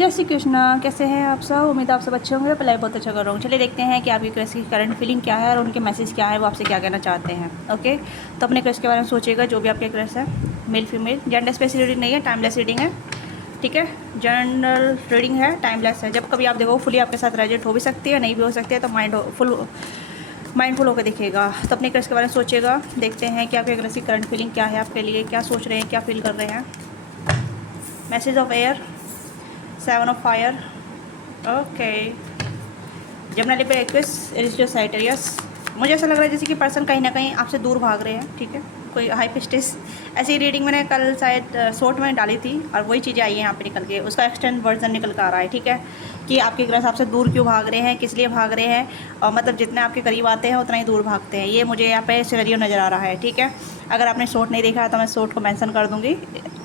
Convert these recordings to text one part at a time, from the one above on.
जय श्री कृष्णा। कैसे हैं आप सब? उम्मीद आप सब अच्छे होंगे। पहले बहुत अच्छा कर रहा हूँ। चलिए देखते हैं कि आपकी क्रश की करंट फीलिंग क्या है और उनके मैसेज क्या है, वो आपसे क्या कहना चाहते हैं। ओके, तो अपने क्रश के बारे में सोचिएगा, जो भी आपके क्रश है, male female, gender specific reading नहीं है, टाइमलेस रीडिंग है। ठीक है, जनरल रीडिंग है, टाइमलेस है। जब कभी आप देखो फुली आपके साथ रेजोनेट हो भी सकती है, नहीं भी हो सकती है, तो माइंडफुल होकर देखिएगा। तो अपने क्रश के बारे में सोचिएगा। देखते हैं कि आपके क्रश की करंट फीलिंग क्या है, आपके लिए क्या सोच रहे हैं, क्या फील कर रहे हैं। Message of air, 7 of fire. Okay, जमनाली पे एक्विस, इरिस्टो साइटेरियस। मुझे ऐसा लग रहा है जैसे कि पर्सन कहीं ना कहीं आपसे दूर भाग रहे हैं। ठीक है, कोई हाई पिस्टिस। ऐसी रीडिंग मैंने कल शायद शॉर्ट में डाली थी और वही चीज़ें आई हैं यहाँ पे निकल के, उसका एक्सटेंड वर्जन निकल कर आ रहा है। ठीक है, कि आपके ग्रह आपसे दूर क्यों भाग रहे हैं, किस लिए भाग रहे हैं, और मतलब जितने आपके करीब आते हैं उतना ही दूर भागते हैं। ये मुझे यहाँ पे सिनेरियो नज़र आ रहा है। ठीक है, अगर आपने शॉर्ट नहीं देखा है तो मैं शॉर्ट को मेंशन कर दूँगी।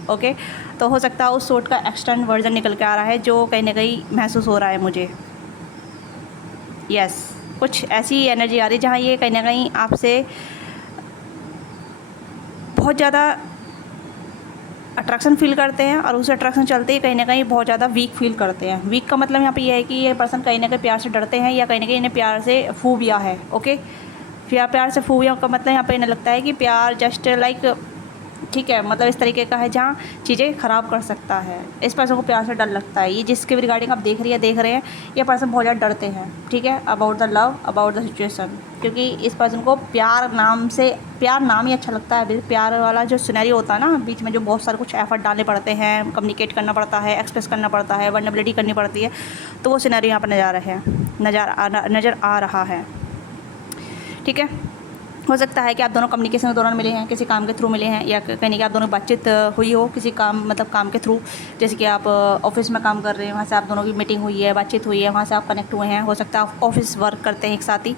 ओके, तो हो सकता है उस शॉर्ट का एक्सटेंड वर्जन निकल के आ रहा है, जो कहीं ना कहीं महसूस हो रहा है मुझे। यस, कुछ ऐसी एनर्जी आ रही है जहाँ ये कहीं ना कहीं आपसे बहुत ज़्यादा अट्रैक्शन फील करते हैं और उस अट्रैक्शन चलते ही कहीं ना कहीं बहुत ज़्यादा वीक फील करते हैं। वीक का मतलब यहाँ पे ये है कि ये पर्सन कहीं ना कहीं प्यार से डरते हैं या कहीं ना कहीं इन्हें प्यार से फूबिया है। ओके, प्यार से फूबिया का मतलब यहाँ पे इन्हें लगता है कि प्यार जस्ट लाइक, ठीक है, मतलब इस तरीके का है जहाँ चीज़ें ख़राब कर सकता है। इस पर्सन को प्यार से डर लगता है। ये जिसके भी रिगार्डिंग आप देख रहे हैं, ये पर्सन बहुत ज़्यादा डरते हैं। ठीक है, about the love, about the situation, क्योंकि इस पर्सन को प्यार नाम ही अच्छा लगता है। प्यार वाला जो सिनेरियो होता है ना, बीच में जो बहुत सारे कुछ एफर्ट डालने पड़ते हैं, कम्युनिकेट करना पड़ता है, एक्सप्रेस करना पड़ता है, वर्नेबिलिटी करनी पड़ती है, तो वो सिनेरियो यहाँ पर नज़र आ रहा है। ठीक है, हो सकता है कि आप दोनों कम्युनिकेशन के दौरान मिले हैं, किसी काम के थ्रू मिले हैं, या कहीं ना कि आप दोनों बातचीत हुई हो किसी काम, मतलब काम के थ्रू। जैसे कि आप ऑफिस में काम कर रहे हैं, वहाँ से आप दोनों की मीटिंग हुई है, बातचीत हुई है, वहाँ से आप कनेक्ट हुए हैं। हो सकता है आप ऑफिस वर्क करते हैं एक साथ ही।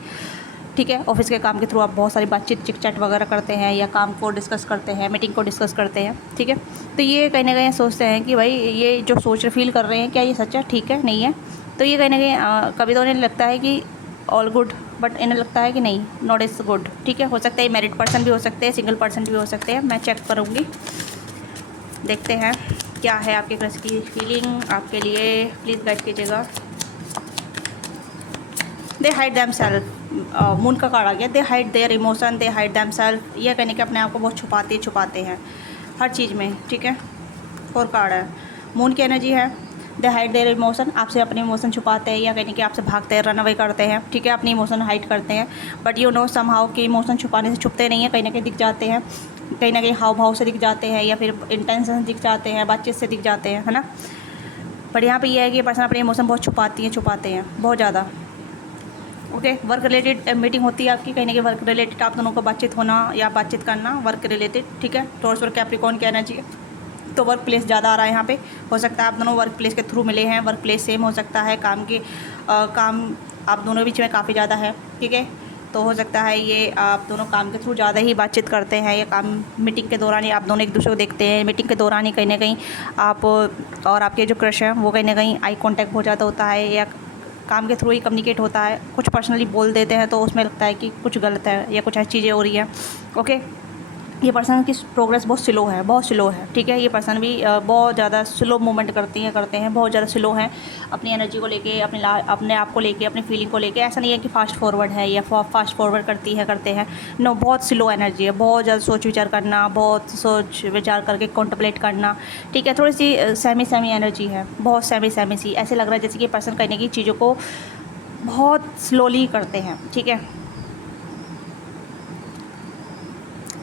ठीक है, ऑफिस के काम के थ्रू आप बहुत सारी बातचीत चिट चैट वगैरह करते हैं, या काम को डिस्कस करते हैं, मीटिंग को डिस्कस करते हैं। ठीक है, तो ये कहीं ना कहीं सोचते हैं कि भाई ये जो फील कर रहे हैं, क्या ये सच है, ठीक है, नहीं है। तो ये कहीं ना कहीं कभी तो उन्हें लगता है कि ऑल गुड, बट इन्हें लगता है कि नहीं, नॉट इज़ गुड। ठीक है, हो सकता है मैरिड पर्सन भी हो सकते हैं, सिंगल पर्सन भी हो सकते हैं। मैं चेक करूँगी, देखते हैं क्या है आपके क्रश की फीलिंग आपके लिए। प्लीज़ गाइड कीजिएगा। They hide them self, moon का कार्ड आ गया। They hide their emotion, they hide them self. यह कहने के अपने आप को बहुत छुपाते हैं हर चीज़ में। ठीक है, 4 कार्ड है, मून की एनर्जी है। दे हाइड देयर इमोशन, आपसे अपने इमोशन छुपाते हैं, या कहने कि आपसे भागते हैं, रन अवे करते हैं। ठीक है, अपनी इमोशन हाइड करते हैं, बट यू नो समहाउ कि इमोशन छुपाने से छुपते नहीं हैं, कहीं ना कहीं दिख जाते हैं, कहीं ना कहीं हाव भाव से दिख जाते हैं, या फिर इंटेंशन दिख जाते हैं, बातचीत से दिख जाते हैं, है ना। बट यहाँ पे ये है कि पर्सन अपने इमोशन बहुत छुपाते हैं बहुत ज़्यादा। ओके, वर्क रिलेटेड मीटिंग होती है आपकी, कहीं ना कहीं वर्क रिलेटेड आप दोनों को बातचीत होना या बातचीत करना, वर्क रिलेटेड। ठीक है, टॉरस और कैप्रिकॉर्न की एनर्जी है, तो वर्क प्लेस ज़्यादा आ रहा है यहाँ पे। हो सकता है आप दोनों वर्क प्लेस के थ्रू मिले हैं, वर्क प्लेस सेम हो सकता है, काम आप दोनों बीच में काफ़ी ज़्यादा है। ठीक है, तो हो सकता है ये आप दोनों काम के थ्रू ज़्यादा ही बातचीत करते हैं, या काम मीटिंग के दौरान ही आप दोनों एक दूसरे को देखते हैं। मीटिंग के दौरान ही कहीं ना कहीं आप और आपके जो क्रश हैं वो कहीं ना कहीं आई कांटेक्ट हो जाता होता है, या काम के थ्रू ही कम्युनिकेट होता है। कुछ पर्सनली बोल देते हैं तो उसमें लगता है कि कुछ गलत है या कुछ ऐसी चीज़ें हो रही हैं। ओके, ये पर्सन की प्रोग्रेस बहुत स्लो है। ठीक है, ये पर्सन भी बहुत ज़्यादा स्लो मूवमेंट करते हैं, बहुत ज़्यादा स्लो हैं अपनी एनर्जी को लेके, अपने आप को लेके, अपनी फीलिंग को लेके। ऐसा नहीं है कि फास्ट फॉरवर्ड है या फास्ट फॉरवर्ड करते हैं। नो, बहुत स्लो एनर्जी है, बहुत ज़्यादा सोच विचार करना, बहुत सोच विचार करके कॉन्टम्पलेट करना। ठीक है, थोड़ी सी सेमी एनर्जी है, बहुत सेमी सी। ऐसे लग रहा है जैसे कि पर्सन करने की चीज़ों को बहुत स्लोली करते हैं। ठीक है,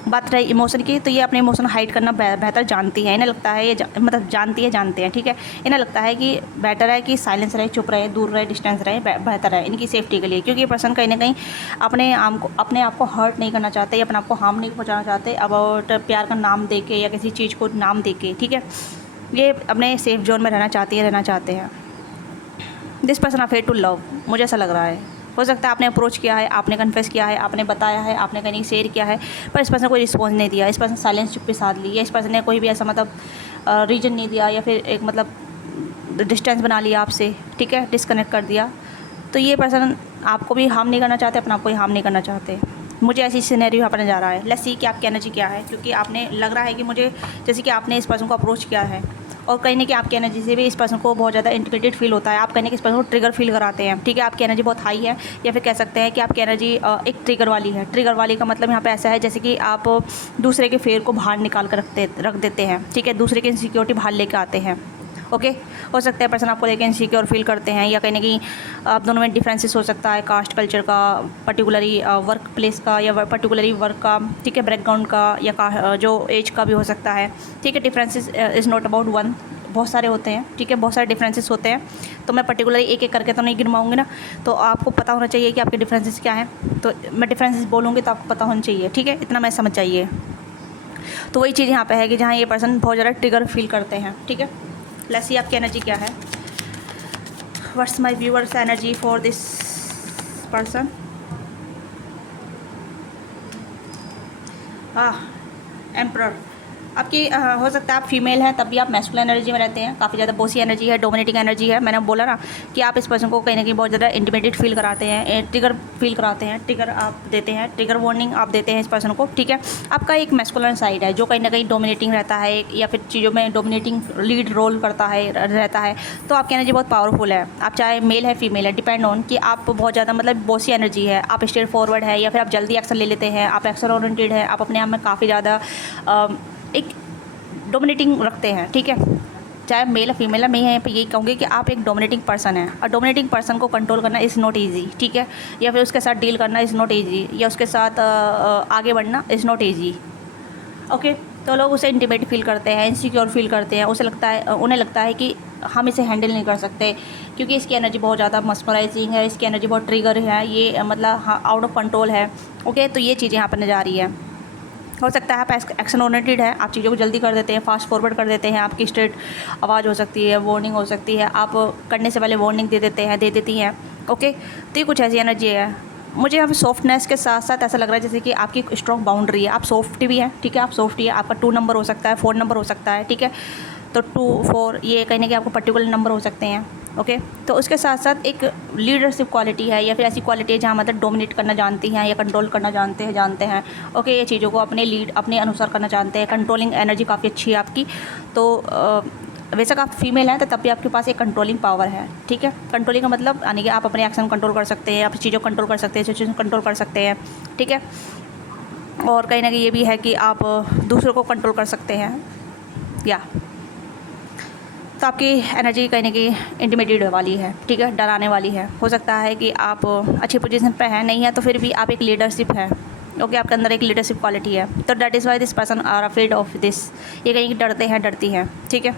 बात रही इमोशन की, तो ये अपने इमोशन हाइड करना बेहतर जानती है। इन्हें लगता है मतलब जानते हैं। ठीक है, इन्हें लगता है कि बेटर है कि साइलेंस रहे, चुप रहे, दूर रहे, डिस्टेंस रहे, बेहतर है इनकी सेफ्टी के लिए। क्योंकि ये पर्सन कहीं ना कहीं अपने आप को हर्ट नहीं करना चाहते, अपने आप को हार्म नहीं पहुँचाना चाहते, अबाउट प्यार का नाम दे के या किसी चीज़ को नाम दे के। ठीक है, ये अपने सेफ जोन में रहना चाहते हैं। This person affair to love, मुझे ऐसा लग रहा है। हो सकता है आपने अप्रोच किया है, आपने कन्फेस किया है, आपने बताया है, आपने कहीं शेयर किया है, पर इस पर्सन कोई रिस्पॉन्स नहीं दिया। इस पर्सन साइलेंस चुप के साथ ली, या इस पर्सन ने कोई भी ऐसा मतलब रीजन नहीं दिया, या फिर एक मतलब डिस्टेंस बना लिया आपसे। ठीक है, डिस्कनेक्ट कर दिया। तो ये पर्सन आपको भी हार्म नहीं करना चाहते, अपना कोई हार्म नहीं करना चाहते। मुझे ऐसी सिनेरियो यहाँ पर जा रहा है। लेट्स सी कि आपकी एनर्जी क्या है, क्योंकि आपने लग रहा है कि मुझे जैसे कि आपने इस पर्सन को अप्रोच किया है और कहीं ना कहीं आपकी एनर्जी से भी इस पर्सन को बहुत ज़्यादा इंटीग्रेटेड फील होता है। आप कहीं ना कहीं इस पर्सन को ट्रिगर फील कराते हैं, ठीक है। आपकी एनर्जी बहुत हाई है, या फिर कह सकते हैं कि आपकी एनर्जी एक ट्रिगर वाली है। ट्रिगर वाली का मतलब यहाँ पे ऐसा है जैसे कि आप दूसरे के फेयर को बाहर निकाल कर रख देते हैं, ठीक है। दूसरे की इनसिक्योरिटी बाहर लेकर आते हैं, ओके। हो सकता है पर्सन आपको लेकर इनसिक्योर फील करते हैं, या कहीं ना कहीं आप दोनों में डिफरेंसेस हो सकता है, कास्ट कल्चर का, पर्टिकुलरली वर्क प्लेस का, या पर्टिकुलरली वर्क का, ठीक है, बैकग्राउंड का, या जो एज का भी हो सकता है, ठीक है। Differences is not about one, बहुत सारे होते हैं, ठीक है, बहुत सारे डिफरेंसेस होते हैं। तो मैं पर्टिकुलरली एक एक करके तो नहीं गिनवाऊंगी ना, तो आपको पता होना चाहिए कि आपके डिफरेंसेस क्या हैं। तो मैं डिफरेंसेस बोलूँगी तो आपको पता होना चाहिए, ठीक है, इतना मैं समझ जाइए। तो वही चीज़ यहाँ पे है कि जहाँ ये पर्सन बहुत ज़्यादा ट्रिगर फील करते हैं, ठीक है। लेट्स सी आपकी एनर्जी क्या है। What's my viewers energy for this person. Emperor आपकी हो सकता है आप फीमेल हैं तब भी आप मैस्कुलिन एनर्जी में रहते हैं, काफ़ी ज़्यादा बॉसी एनर्जी है, डोमिनेटिंग एनर्जी है। मैंने बोला ना कि आप इस पर्सन को कहीं ना कहीं बहुत ज़्यादा इंटिमेटेड फील कराते हैं, ट्रिगर फील कराते हैं, ट्रिगर आप देते हैं, ट्रिगर वार्निंग आप देते हैं इस पर्सन को, ठीक है। आपका एक मैस्कुलिन साइड है जो कहीं ना कहीं डोमिनेटिंग रहता है, या फिर चीज़ों में डोमिनेटिंग लीड रोल करता है रहता है। तो आपकी एनर्जी बहुत पावरफुल है। आप चाहे मेल है फीमेल है, डिपेंड ऑन कि आप बहुत ज़्यादा मतलब बॉसी एनर्जी है, आप स्ट्रेट फॉरवर्ड है, या फिर आप जल्दी एक्शन ले लेते हैं, आप एक्शन ओरिएंटेड है, आप अपने आप में काफ़ी ज़्यादा एक डोमिनेटिंग रखते हैं, ठीक है। चाहे मेल या फीमेल है, मैं यहाँ पे यही कहूँगी कि आप एक डोमिनेटिंग पर्सन है, और डोमिनेटिंग पर्सन को कंट्रोल करना इज़ नॉट ईजी, ठीक है। या फिर उसके साथ डील करना इज़ नॉट ईजी, या उसके साथ आगे बढ़ना इज़ नॉट ईजी, ओके। तो लोग उसे इंटिमेट फील करते हैं, इनसिक्योर फील करते हैं, उसे लगता है, उन्हें लगता है कि हम इसे हैंडल नहीं कर सकते, क्योंकि इसकी एनर्जी बहुत ज़्यादा मस्मराइजिंग है, इसकी एनर्जी बहुत ट्रिगर है, ये मतलब आउट ऑफ कंट्रोल है, ओके। तो ये चीज़ें यहाँ पर नजर आ रही है। हो सकता है आप एक्शन ओरिएंटेड है, आप चीज़ों को जल्दी कर देते हैं, फास्ट फॉरवर्ड कर देते हैं, आपकी स्ट्रेट आवाज़ हो सकती है, वार्निंग हो सकती है, आप करने से पहले वार्निंग दे देती हैं, ओके। तो ये कुछ ऐसी एनर्जी है। मुझे यहाँ पे सॉफ्टनेस के साथ साथ ऐसा लग रहा है जैसे कि आपकी एक स्ट्रॉन्ग बाउंड्री है, आप सॉफ्ट भी हैं, ठीक है, आप सॉफ्ट ही है, आपका 2 नंबर हो सकता है, 4 नंबर हो सकता है, ठीक है। तो 2 4 ये कहीं ना कहीं आपको पर्टिकुलर नंबर हो सकते हैं, ओके। तो उसके साथ साथ एक लीडरशिप क्वालिटी है, या फिर ऐसी क्वालिटी है जहाँ मतलब डोमिनेट करना जानती हैं, या कंट्रोल करना जानते हैं, ओके। ये चीज़ों को अपने अनुसार करना जानते हैं। कंट्रोलिंग एनर्जी काफ़ी अच्छी है आपकी। तो वैसे आप फीमेल हैं तो तब भी आपके पास एक कंट्रोलिंग पावर है, ठीक है। कंट्रोलिंग का मतलब यानी कि आप अपने एक्शन कंट्रोल कर सकते हैं, आप चीज़ों को कंट्रोल कर सकते हैं, सिचुएशन कंट्रोल कर सकते हैं, ठीक है। और कहीं ना कहीं ये भी है कि आप दूसरों को कंट्रोल कर सकते हैं, या तो आपकी एनर्जी कहीं ना कहीं इंटिमिडेट वाली है, ठीक है, डराने वाली है। हो सकता है कि आप अच्छी पोजीशन पे हैं, नहीं है तो फिर भी आप एक लीडरशिप है, ओके। आपके अंदर एक लीडरशिप क्वालिटी है। तो that is why this person are afraid of this. ये कहीं डरते हैं, डरती हैं, ठीक है,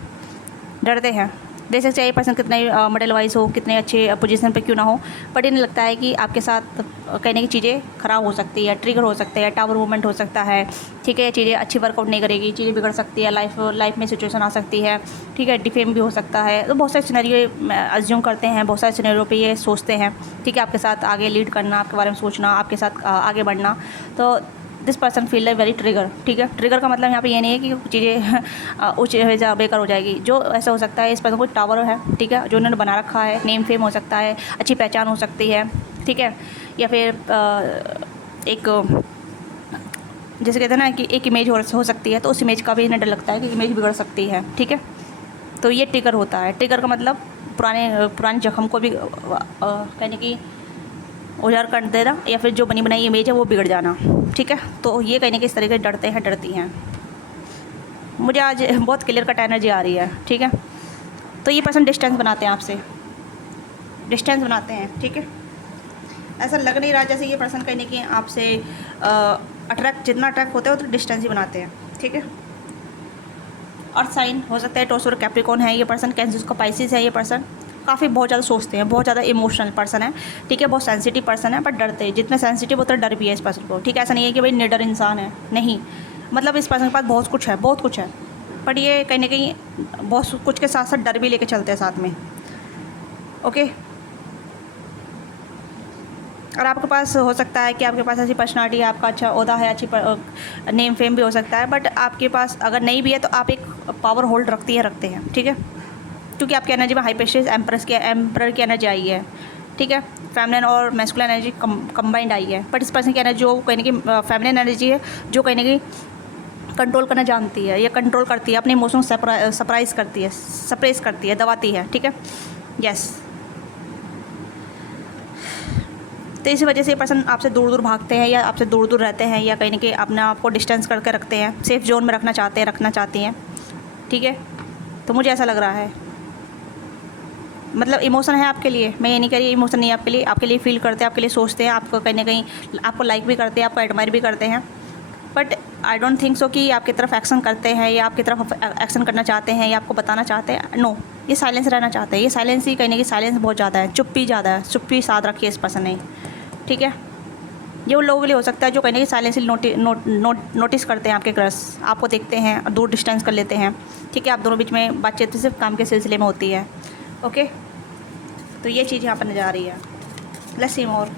डरते हैं। जैसे चाहे पर्सन कितना ही मॉडल वाइज हो, कितने अच्छे पोजीशन पे क्यों ना हो, बट इन्हें लगता है कि आपके साथ कहने की चीज़ें ख़राब हो सकती है, ट्रिगर हो सकते हैं, टावर मूवमेंट हो सकता है, ठीक है। चीज़ें अच्छी वर्कआउट नहीं करेगी, चीज़ें बिगड़ सकती है, लाइफ में सिचुएशन आ सकती है, ठीक है। डिफेम भी हो सकता है। तो बहुत सारे सिनेरियो अज्यूम करते हैं, बहुत सारे सिनेरियो पे ये सोचते हैं, ठीक है। आपके साथ आगे लीड करना, आपके बारे में सोचना, आपके साथ आगे बढ़ना। तो this person feel like very trigger, ठीक है। ट्रिगर का मतलब यहाँ पे ये नहीं है कि चीज़ें ऊँच बेकार हो जाएगी। जो ऐसा हो सकता है, इस पर्सन को टावर है, ठीक है, जो उन्होंने बना रखा है, नेम फेम हो सकता है, अच्छी पहचान हो सकती है, ठीक है। या फिर एक जैसे कहते हैं ना कि एक इमेज हो सकती है, तो उस इमेज का भी इन्हें डर लगता है कि इमेज बिगड़ सकती है, ठीक है। तो ये ट्रिगर होता है। ट्रिगर का मतलब पुराने जख्म को भी कहने की उजागर कर देना, या फिर जो बनी बनाई इमेज है वो बिगड़ जाना, ठीक है। तो ये कहने के इस तरीके से डरते हैं, डरती हैं। मुझे आज बहुत क्लियर कट एनर्जी आ रही है, ठीक है। तो ये पर्सन डिस्टेंस बनाते हैं आपसे, डिस्टेंस बनाते हैं, ठीक है। ऐसा लग नहीं रहा जैसे ये पर्सन कहने की आपसे जितना अट्रैक्ट होता है तो डिस्टेंस ही बनाते हैं, ठीक है। अर्थ साइन हो सकता है, टॉरस और कैप्रिकॉर्न है ये पर्सन, कैंसर का पाइसिस है ये पर्सन। काफ़ी बहुत ज़्यादा सोचते हैं, बहुत ज़्यादा इमोशनल पर्सन है, ठीक है। बहुत सेंसिटिव पर्सन है, बट डरते हैं। जितना सेंसिटिव उतना डर भी है इस पर्सन को, ठीक है। ऐसा नहीं है कि भाई निडर इंसान है, नहीं। मतलब इस पर्सन के पास बहुत कुछ है, बहुत कुछ है, बट ये कहीं ना कहीं बहुत कुछ के साथ साथ डर भी लेके चलते हैं साथ में, ओके। और आपके पास हो सकता है कि आपके पास ऐसी पर्सनालिटी है, आपका अच्छा ओहदा है, अच्छी नेम फेम भी हो सकता है, बट आपके पास अगर नहीं भी है तो आप एक पावर होल्ड रखते हैं, ठीक है। क्योंकि आपकी एनर्जी में हाइपेस्टिस एम्परर की एनर्जी आई है, ठीक है। फेमिनिन और मैस्कुलिन एनर्जी कंबाइंड आई है, बट इस पर्सन की एनर्जी जो कहने की फेमिनिन एनर्जी है, जो कहने की कंट्रोल करना जानती है, ये कंट्रोल करती है, अपने इमोशन सप्रेस करती है, दबाती है, ठीक है। यस, तो इसी वजह से ये पर्सन आपसे दूर दूर भागते हैं या आपसे दूर दूर रहते हैं या कहीं ना कहीं अपने आप को डिस्टेंस करके रखते हैं, सेफ़ जोन में रखना चाहती हैं, ठीक है। तो मुझे ऐसा लग रहा है, मतलब इमोशन है आपके लिए, मैं ये नहीं कह रही इमोशन नहीं है आपके लिए फ़ील करते हैं, आपके लिए सोचते हैं, आपको कहीं ना कहीं आपको लाइक भी करते हैं, आपको एडमायर भी करते हैं, but I don't think so कि आपकी तरफ एक्शन करते हैं या आपकी तरफ एक्शन करना चाहते हैं या आपको बताना चाहते हैं। नो, ये साइलेंस रहना चाहते हैं, ये साइलेंस ही कहीं ना कहीं साइलेंस बहुत ज़्यादा है, चुप्पी ज़्यादा है, चुप्पी साथ रखिए इस पर्सन ने, ठीक है। ये उन लोगों के लिए हो सकता है जो कहीं ना कहीं साइलेंसली नोटिस करते हैं आपके क्रश, आपको देखते हैं और दूर डिस्टेंस कर लेते हैं, ठीक है। आप दोनों बीच में बातचीत सिर्फ काम के सिलसिले में होती है, ओके। तो ये चीज़ यहाँ पर नज़र आ रही है। Let's see more.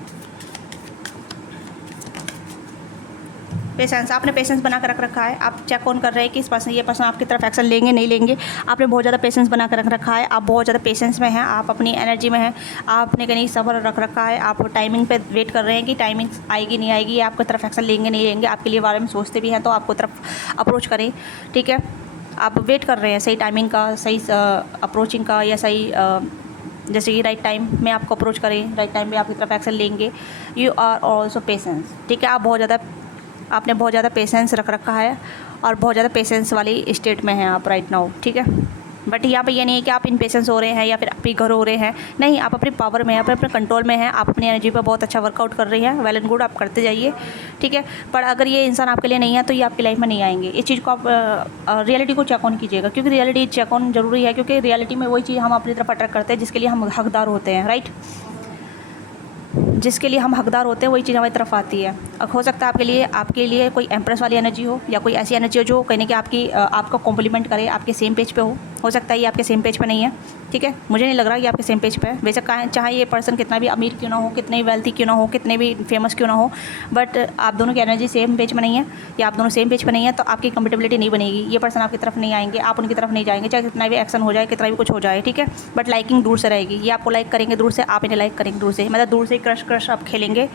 पेशेंस, आपने पेशेंस बना कर रख रखा है, आप चेक ऑन कर रहे हैं कि ये पर्सन आपकी तरफ एक्शन लेंगे नहीं लेंगे। आपने बहुत ज़्यादा पेशेंस बना कर रख रखा है, आप बहुत ज़्यादा पेशेंस में हैं, आप अपनी एनर्जी में हैं, आपने कहीं सब्र रख रखा है, आप टाइमिंग पे वेट कर रहे हैं कि टाइमिंग आएगी नहीं आएगी, आपकी तरफ एक्शन लेंगे नहीं लेंगे, आपके लिए बारे में सोचते भी हैं तो आपको तरफ अप्रोच करें, ठीक है। आप वेट कर रहे हैं सही टाइमिंग का, सही अप्रोचिंग का, या सही जैसे कि राइट टाइम में आपको अप्रोच करें, राइट टाइम में आपकी तरफ एक्शन लेंगे। यू आर ऑल्सो पेशेंस, ठीक है। आपने बहुत ज़्यादा पेशेंस रख रखा है और बहुत ज़्यादा पेशेंस वाली स्टेट में हैं आप राइट नाउ, ठीक है। बट यहाँ पे ये नहीं है कि आप इनपेशेंस हो रहे हैं या फिर घर हो रहे हैं, नहीं, आप अपनी पावर में हैं, अपने कंट्रोल में हैं, आप अपनी एनर्जी पर बहुत अच्छा वर्कआउट कर रही हैं, वेल एंड गुड, आप करते जाइए, ठीक है। पर अगर ये इंसान आपके लिए नहीं है तो ये आपकी लाइफ में नहीं आएंगे। इस चीज़ को आप रियलिटी को चेक ऑन कीजिएगा, क्योंकि रियलिटी चेक ऑन जरूरी है, क्योंकि रियलिटी में वही चीज़ हम अपनी तरफ अट्रैक्ट करते हैं जिसके लिए हम हकदार होते हैं, राइट। जिसके लिए हम हकदार होते हैं वही चीज़ हमारी तरफ आती है। अब हो सकता है आपके लिए कोई एम्प्रेस वाली एनर्जी हो या कोई ऐसी एनर्जी हो जो कहीं कि आपका कॉम्प्लीमेंट करे, आपके सेम पेज पे हो सकता है ये आपके सेम पेज पे नहीं है, ठीक है। मुझे नहीं लग रहा ये आपके सेम पेज पे है। वैसे चाहे ये पर्सन कितना भी अमीर क्यों ना हो, कितने भी वेल्थी क्यों ना हो, कितने भी फेमस क्यों ना हो, बट आप दोनों की एनर्जी सेम पेज में नहीं है या आप दोनों सेम पेज पे नहीं है, तो आपकी कंपेटेबिलिटी नहीं बनेगी। ये पर्सन आपकी तरफ नहीं आएंगे, आप उनकी तरफ नहीं जाएंगे, चाहे कितना भी एक्शन हो जाए, कितना भी कुछ हो जाए, ठीक है। बट लाइकिंग दूर से रहेगी, ये आपको लाइक करेंगे दूर से, आप इन्हें लाइक करेंगे दूर से, मतलब दूर से क्रश आप खेलेंगे।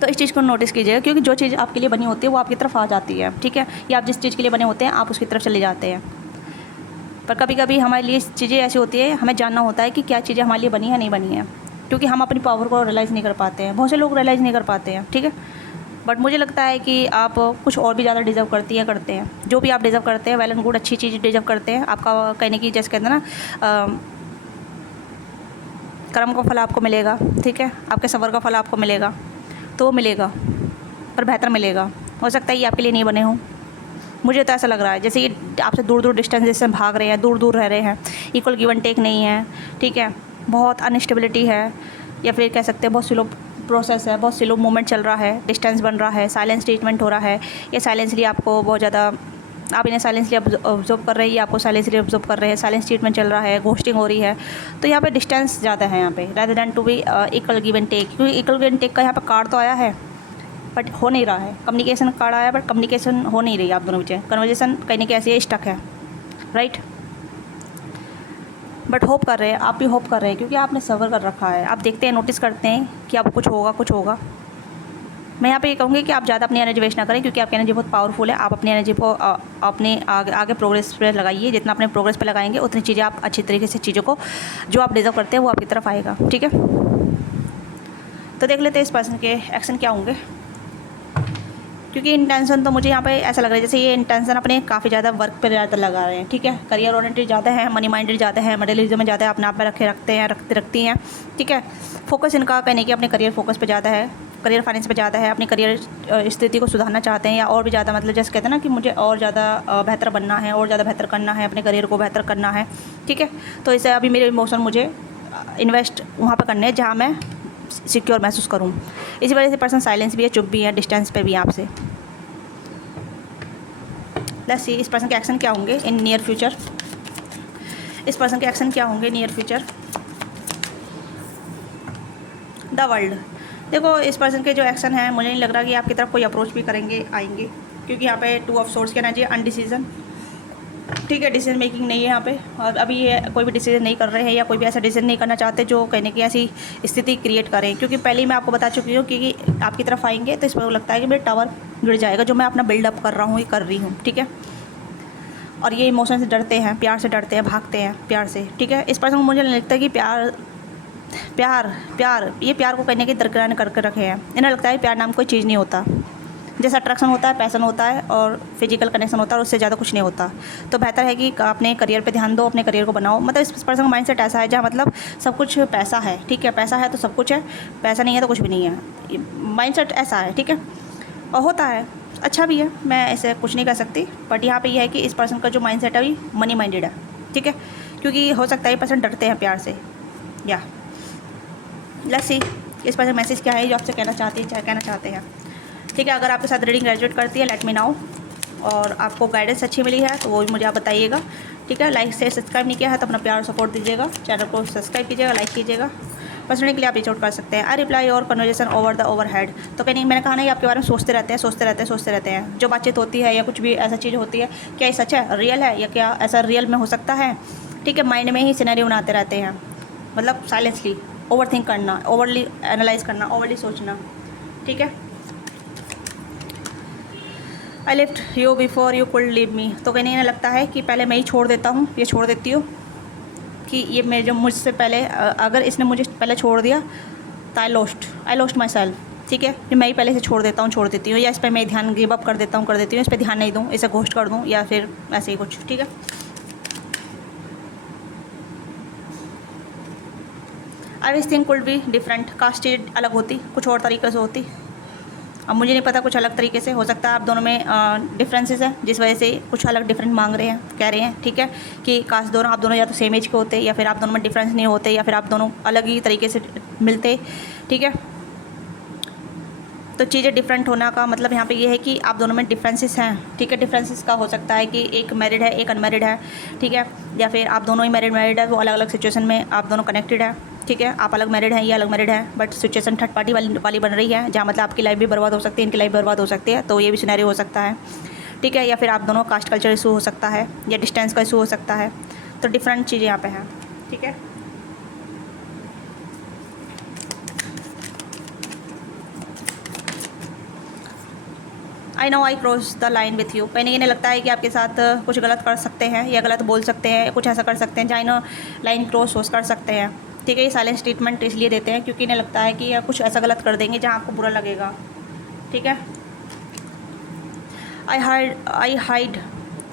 तो इस चीज़ को नोटिस कीजिएगा, क्योंकि जो चीज़ आपके लिए बनी होती है वो आपकी तरफ आ जाती है, ठीक है। या आप जिस चीज़ के लिए बने होते हैं आप उसकी तरफ चले जाते हैं। पर कभी कभी हमारे लिए चीज़ें ऐसी होती है, हमें जानना होता है कि क्या चीज़ें हमारे लिए बनी है नहीं बनी है, क्योंकि हम अपनी पावर को रियलाइज़ नहीं कर पाते हैं, बहुत से लोग रियलाइज़ नहीं कर पाते हैं, ठीक है। बट मुझे लगता है कि आप कुछ और भी ज़्यादा डिज़र्व करते हैं, जो भी आप डिज़र्व करते हैं, वेल एंड गुड, अच्छी चीज़ डिज़र्व करते हैं। आपका कहने की जैसे कहते हैं ना, कर्म का फल आपको मिलेगा, ठीक है, आपके सब्र का फल आपको मिलेगा, तो मिलेगा, पर बेहतर मिलेगा। हो सकता है ये आपके लिए नहीं बने हों, मुझे तो ऐसा लग रहा है। जैसे ये आपसे दूर दूर डिस्टेंस जैसे भाग रहे हैं, दूर दूर रह रहे हैं, इक्वल गिव एंड टेक नहीं है, ठीक है, बहुत अनस्टेबिलिटी है, या फिर कह सकते हैं बहुत स्लो प्रोसेस है, बहुत स्लो मूवमेंट चल रहा है, डिस्टेंस बन रहा है, साइलेंस ट्रीटमेंट हो रहा है, या साइलेंसली आपको बहुत ज़्यादा, आप इन्हें साइलेंसली ऑब्जर्व कर रहे हैं या आपको साइलेंसली ऑब्जर्व कर रहे हैं, साइलेंस ट्रीटमेंट चल रहा है, घोस्टिंग हो रही है। तो यहाँ पे डिस्टेंस ज़्यादा है यहाँ पे, rather than to be equal give and take, क्योंकि इक्वल गिव एंड टेक का यहाँ पे कार्ड तो आया है बट हो नहीं रहा है। कम्युनिकेशन कार्ड आया बट कम्युनिकेशन हो नहीं रही है आप दोनों बीच, कन्वर्जेशन कहीं ना कहीं ऐसी स्टक है, राइट। बट होप कर रहे हैं, आप भी होप कर रहे हैं, क्योंकि आपने सब्र कर रखा है। आप देखते हैं, नोटिस करते हैं कि अब कुछ होगा। मैं यहाँ पे ये कहूँगी कि आप ज़्यादा अपनी एनर्जी वेस्ट ना करें, क्योंकि आपकी एनर्जी बहुत पावरफुल है। आप अपनी एनर्जी को अपने आगे प्रोग्रेस पे लगाइए, जितना अपने प्रोग्रेस पे लगाएंगे उतनी चीज़ें आप अच्छी तरीके से चीज़ों को जो आप डिजर्व करते हैं वो आपकी तरफ आएगा, ठीक है। तो देख लेते हैं इस पर्सन के एक्शन क्या होंगे, क्योंकि इंटेंशन तो मुझे यहाँ पे ऐसा लग रहा है जैसे ये इंटेंशन अपने काफ़ी ज़्यादा वर्क पे ज़्यादा लगा रहे हैं, ठीक है। करियर ओरिएंटेड ज़्यादा है, मनी माइंडेड ज़्यादा है, मटेरियलिज्म में ज़्यादा है, अपने आप में रखती हैं, ठीक है। फोकस इनका कहने की अपने करियर फोकस पे ज़्यादा है, करियर फाइनेंस पे ज़्यादा है, अपनी करियर स्थिति को सुधारना चाहते हैं, या और भी ज़्यादा, मतलब जैसे कहते हैं ना कि मुझे और ज़्यादा बेहतर बनना है, और ज़्यादा बेहतर करना है, अपने करियर को बेहतर करना है, ठीक है। तो इसे अभी मेरे इमोशन मुझे इन्वेस्ट वहाँ पर करने हैं जहाँ मैं सिक्योर महसूस करूँ। इसी वजह से पर्सन साइलेंस भी है, चुप भी है, डिस्टेंस पे भी है आपसे। लेट्स सी इस पर्सन के एक्शन क्या होंगे इन नियर फ्यूचर। इस पर्सन के एक्शन क्या होंगे नियर फ्यूचर। द वर्ल्ड, देखो इस पर्सन के जो एक्शन है मुझे नहीं लग रहा कि आपकी तरफ कोई अप्रोच भी आएंगे, क्योंकि यहाँ पे 2 ऑफ सोर्ड्स के एनर्जी, अनडिसीजन, ठीक है, डिसीजन मेकिंग नहीं है यहाँ पे, और अभी ये कोई भी डिसीजन नहीं कर रहे हैं या कोई भी ऐसा डिसीजन नहीं करना चाहते जो कहने की ऐसी स्थिति क्रिएट करें, क्योंकि पहले ही मैं आपको बता चुकी हूँ कि आपकी तरफ आएंगे तो इस पर लगता है कि मेरा टावर गिर जाएगा, जो मैं अपना बिल्डअप कर रहा हूँ, ये कर रही हूँ, ठीक है। और ये इमोशन से डरते हैं, प्यार से डरते हैं, भागते हैं प्यार से, ठीक है। इस पर मुझे लगता है कि प्यार प्यार प्यार ये प्यार को कहने की दरकिनार करके रखे हैं। इन्हें लगता है प्यार नाम कोई चीज़ नहीं होता, जैसा अट्रैक्शन होता है, पैसन होता है और फिजिकल कनेक्शन होता है, और उससे ज़्यादा कुछ नहीं होता। तो बेहतर है कि अपने करियर पे ध्यान दो, अपने करियर को बनाओ। मतलब इस पर्सन का माइंडसेट ऐसा है जहाँ मतलब सब कुछ पैसा है, ठीक है, पैसा है तो सब कुछ है, पैसा नहीं है तो कुछ भी नहीं है, माइंडसेट ऐसा है, ठीक है। और होता है, अच्छा भी है, मैं ऐसे कुछ नहीं कर सकती, बट यहाँ पे ये है कि इस पर्सन का जो माइंडसेट है वो मनी माइंडेड है, ठीक है। क्योंकि हो सकता है ये पर्सन डरते हैं प्यार से। या लेट्स सी इस पर्सन मैसेज क्या है जो आपसे कहना चाहते हैं, ठीक है। अगर आपके साथ रीडिंग ग्रेजुएट करती है, लेट मी नाउ, और आपको गाइडेंस अच्छी मिली है तो वो भी मुझे आप बताइएगा, ठीक है। लाइक से सब्सक्राइब नहीं किया है तो अपना प्यार और सपोर्ट दीजिएगा, चैनल को सब्सक्राइब कीजिएगा, लाइक कीजिएगा। पर्सनली के लिए आप रीच आउट कर सकते हैं। आई रिप्लाई और conversation over the over head. तो कहीं मैंने कहा ना कि आपके बारे में सोचते रहते हैं। जो बातचीत होती है या कुछ भी ऐसा चीज़ होती है, क्या ये सच है, रियल है, या क्या ऐसा रियल में हो सकता है, ठीक है। माइंड में ही सिनेरियो बनाते रहते हैं, मतलब साइलेंसली ओवर थिंक करना, ओवरली एनालाइज करना, ओवरली सोचना, ठीक है। I left you before you could leave me. तो कहीं नहीं लगता है कि पहले मैं ही छोड़ देता हूँ, ये छोड़ देती हूँ, कि ये मेरे जो मुझसे पहले अगर इसने मुझे पहले छोड़ दिया तो आई लॉस्ट माई सेल्फ, ठीक है। मैं ही पहले से छोड़ देती हूँ, या इस पर मैं ध्यान गिव अप कर देती हूँ, इस पर ध्यान नहीं दूँ, इसे घोस्ट कर दूँ, या फिर ऐसे ही कुछ, ठीक है। I wish thing could be different. कास्ट चीज़ अलग होती, कुछ और तरीके से होती। अब मुझे नहीं पता, कुछ अलग तरीके से हो सकता है। आप दोनों में डिफरेंसेस है, जिस वजह से कुछ अलग डिफरेंट मांग रहे हैं, कह रहे हैं, ठीक है। कि काश आप दोनों या तो सेम एज के होते, या फिर आप दोनों में डिफरेंस नहीं होते, या फिर आप दोनों अलग ही तरीके से मिलते, ठीक है। तो चीज़ें डिफरेंट होना का मतलब यहाँ पे ये है कि आप दोनों में डिफरेंसेस हैं, ठीक है। डिफरेंसेस का हो सकता है कि एक मैरिड है, एक अनमैरिड है, ठीक है। या फिर आप दोनों ही मैरिड है, वो अलग अलग सिचुएशन में आप दोनों कनेक्टेड है, ठीक है। आप अलग मैरिड हैं, ये अलग मैरिड है, बट सिचुएशन थर्ड पार्टी वाली बन रही है, जहाँ मतलब आपकी लाइफ भी बर्बाद हो सकती है, इनकी लाइफ बर्बाद हो सकती है। तो ये भी सिनेरियो हो सकता है, ठीक है। या फिर आप दोनों कास्ट कल्चर इशू हो सकता है, या डिस्टेंस का इशू हो सकता है। तो डिफरेंट चीज़ें यहाँ पे हैं, ठीक है। I know I cross the line with you. कहीं इन्हें लगता है कि आपके साथ कुछ गलत कर सकते हैं, या गलत बोल सकते हैं, कुछ ऐसा कर सकते हैं जहाँ इन्हें लाइन क्रॉस कर सकते हैं, ठीक है। ये साइलेंस ट्रीटमेंट इसलिए देते हैं क्योंकि इन्हें लगता है कि या कुछ ऐसा गलत कर देंगे जहाँ आपको बुरा लगेगा, ठीक है। आई हाइड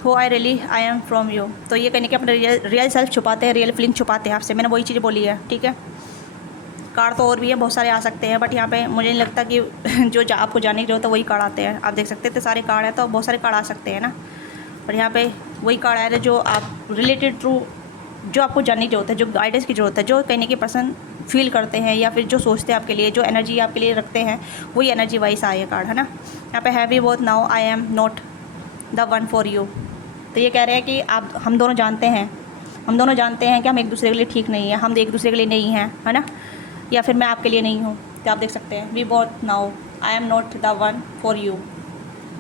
हो I really I am from you. तो ये कहने के अपने रियल सेल्फ छुपाते हैं, रियल फीलिंग छुपाते हैं आपसे। मैंने वही चीज़ बोली है, ठीक है। कार्ड तो और भी है, बहुत सारे आ सकते हैं, बट यहाँ पे मुझे नहीं लगता कि जो आपको जानने की जरूरत है वही कार्ड आते हैं। आप देख सकते हैं तो सारे कार्ड हैं, तो बहुत सारे कार्ड आ सकते हैं ना, पर यहाँ पे वही कार्ड आए थे जो आप रिलेटेड टू, जो आपको जानने की जरूरत है, जो गाइडेंस की ज़रूरत है, जो कहने की पर्सन फील करते हैं, या फिर जो सोचते हैं आपके लिए, जो एनर्जी आपके लिए रखते हैं, वही एनर्जी वाइज आए है कार्ड, है ना। यहाँ पे heavy both now I am not the one for you. तो ये कह रहे हैं कि हम दोनों जानते हैं कि हम एक दूसरे के लिए ठीक नहीं है, हम एक दूसरे के लिए नहीं हैं, है ना। या फिर मैं आपके लिए नहीं हूँ। तो आप देख सकते हैं we both now I am not the one for you,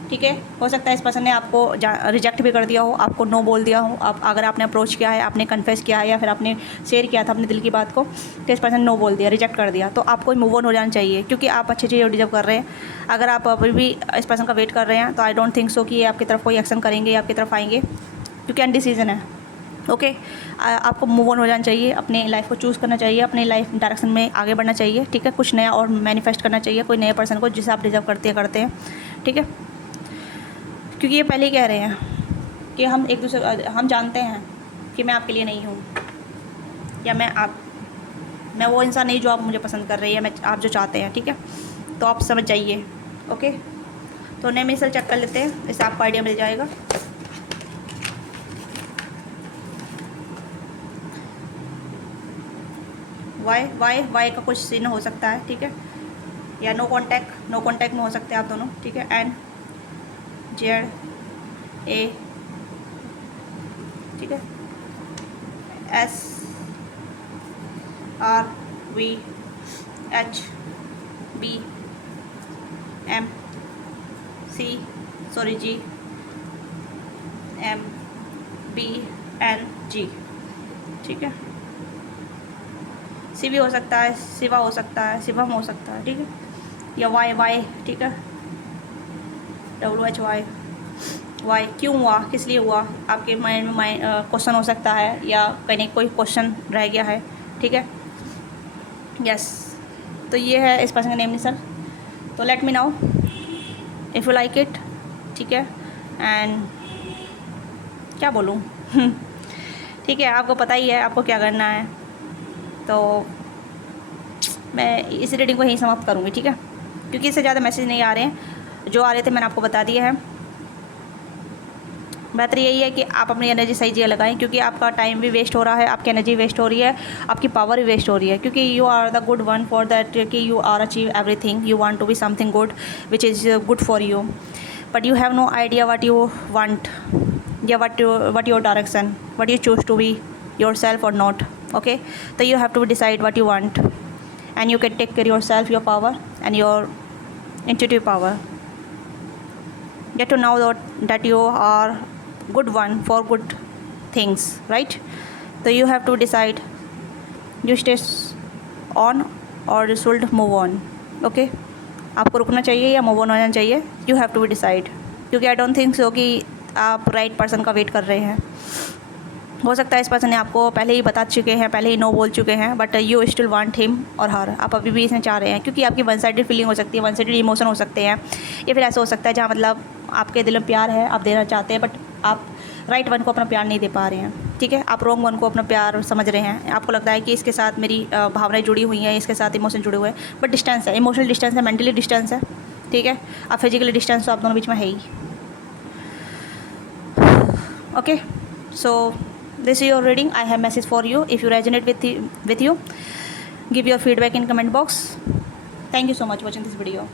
ठीक है। हो सकता है इस पर्सन ने आपको रिजेक्ट भी कर दिया हो, आपको नो बोल दिया हो। आप अगर आपने अप्रोच किया है, आपने कन्फेस किया है, या फिर आपने शेयर किया था अपने दिल की बात को, तो इस पर्सन ने नो बोल दिया, रिजेक्ट कर दिया। तो आपको मूव ऑन हो जाना चाहिए, क्योंकि आप अच्छी चीज़ें डिजर्व कर रहे हैं। अगर आप अभी भी इस पर्सन का वेट कर रहे हैं तो आई डोंट थिंक सो कि ये आपकी तरफ कोई एक्शन करेंगे या आपकी तरफ आएंगे, क्योंकि अनडिसीजन है, ओके। आपको मूव ऑन हो जाना चाहिए, अपने लाइफ को चूज़ करना चाहिए, अपने लाइफ डायरेक्शन में आगे बढ़ना चाहिए, ठीक है। कुछ नया और मैनिफेस्ट करना चाहिए, कोई नए पर्सन को जिसे आप डिजर्व करते हैं, ठीक है। क्योंकि ये पहले ही कह रहे हैं कि हम जानते हैं कि मैं आपके लिए नहीं हूँ, या मैं वो इंसान नहीं जो आप मुझे पसंद कर रही है, आप जो चाहते हैं, ठीक है। तो आप समझ जाइए, ओके। तो नए मिसल चेक कर लेते हैं, इससे आपको आइडिया मिल जाएगा। वाई का कुछ सीन हो सकता है, ठीक है। या नो कांटेक्ट में हो सकते हैं आप दोनों, ठीक है। एन जेड ए, ठीक है। S R V H B M C, sorry जी, एम BNG, ठीक है। सी भी हो सकता है, शिवा हो सकता है, शिवम हो सकता है, ठीक है, या वाई, ठीक है, WHY, वाई क्यों हुआ, किस लिए हुआ, आपके माइंड में क्वेश्चन हो सकता है या कहीं कोई क्वेश्चन रह गया है, ठीक है। यस, तो ये है इस पर्सन का नेम सर। तो let me now if you like it, ठीक है। एंड क्या बोलूँ ठीक है, आपको पता ही है आपको क्या करना है। तो मैं इस रीडिंग को यहीं समाप्त करूँगी, ठीक है, क्योंकि इससे ज़्यादा मैसेज नहीं आ रहे हैं। जो आ रहे थे मैंने आपको बता दिया है। बेहतर यही है कि आप अपनी एनर्जी सही जगह लगाएं, क्योंकि आपका टाइम भी वेस्ट हो रहा है, आपकी एनर्जी वेस्ट हो रही है, आपकी पावर भी वेस्ट हो रही है, क्योंकि you are the good one for that, कि you are achieve everything, you want to be something good which is good for you, but you have no idea what you want, या what your direction, what you choose to be yourself or not, okay। so you have to decide what you want, and you can take care yourself, your power and your intuitive power. Get to know that you are good one for good things, right? so you have to decide you stay on or you should move on, okay। आपको रुकना चाहिए या move on होना चाहिए, you have to be decide, क्योंकि I don't think so कि आप right person का वेट कर रहे हैं। हो सकता है इस पर्सन ने आपको पहले ही बता चुके हैं, पहले ही नो बोल चुके हैं, but you still want him और हर, आप अभी भी इसमें चाह रहे हैं, क्योंकि आपकी वन साइडेड फीलिंग हो सकती है, वन साइडेड इमोशन हो सकते हैं, या फिर ऐसा हो सकता है जहाँ मतलब आपके दिल में प्यार है, आप देना चाहते हैं, बट आप राइट वन को अपना प्यार नहीं दे पा रहे हैं, ठीक है। आप रॉन्ग वन को अपना प्यार समझ रहे हैं, आपको लगता है कि इसके साथ मेरी भावनाएं जुड़ी हुई हैं, इसके साथ इमोशन जुड़े हुए हैं, बट डिस्टेंस है, इमोशनल डिस्टेंस है, मेंटली डिस्टेंस है, ठीक है। अब फिजिकली डिस्टेंस तो आप दोनों बीच में है ही, okay। so this is your reading. I have message for you. If you resonate with you, give your feedback in comment box. Thank you so much for watching this video.